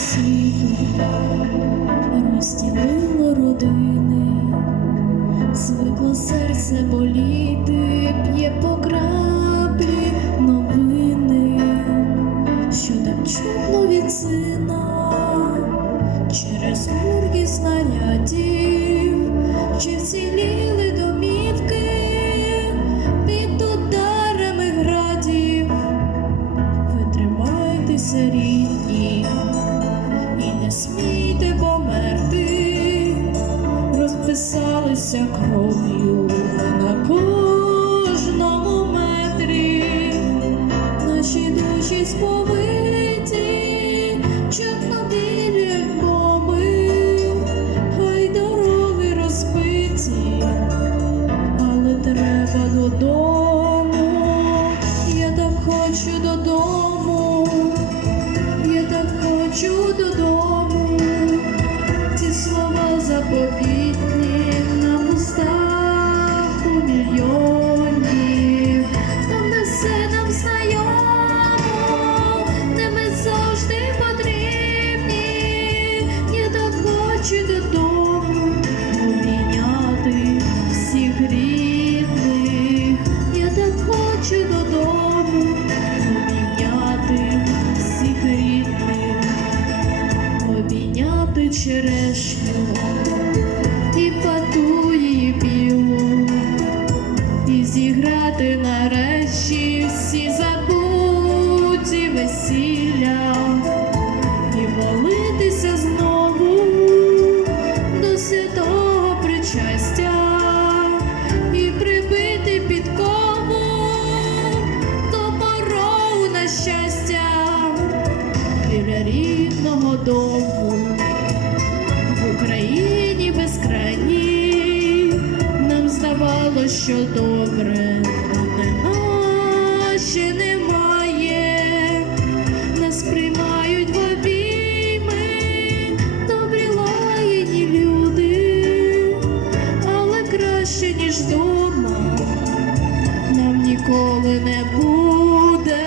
see. Розписалися кров'ю на кожному метрі, наші душі сповиті, чорнобілі боми, хай дороги розбиті, але треба додому. Черешню і пату її білу, і зіграти нарешті всі забуті весілля, і молитися знову до святого причастя і прибити підкову до порогу на щастя. Біля рідного дому що добре, але наче немає, нас приймають в обійми добрі лаєні люди, але краще, ніж дома, нам ніколи не буде.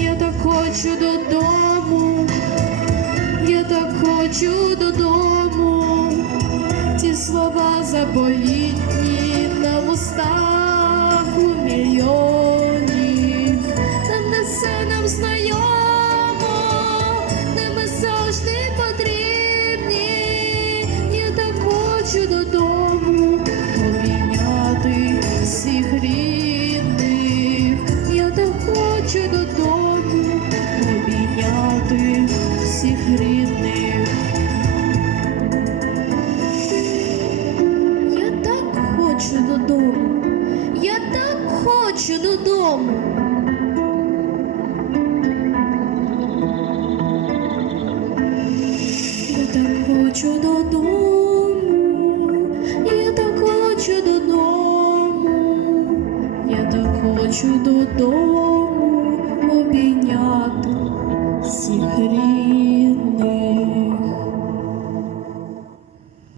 Я так хочу додому, я так хочу додому. Ці слова заповітні всіх рідних. Я так хочу додому. Я так хочу додому. Я так хочу додому. Я так хочу додому. Я так хочу додому обійняти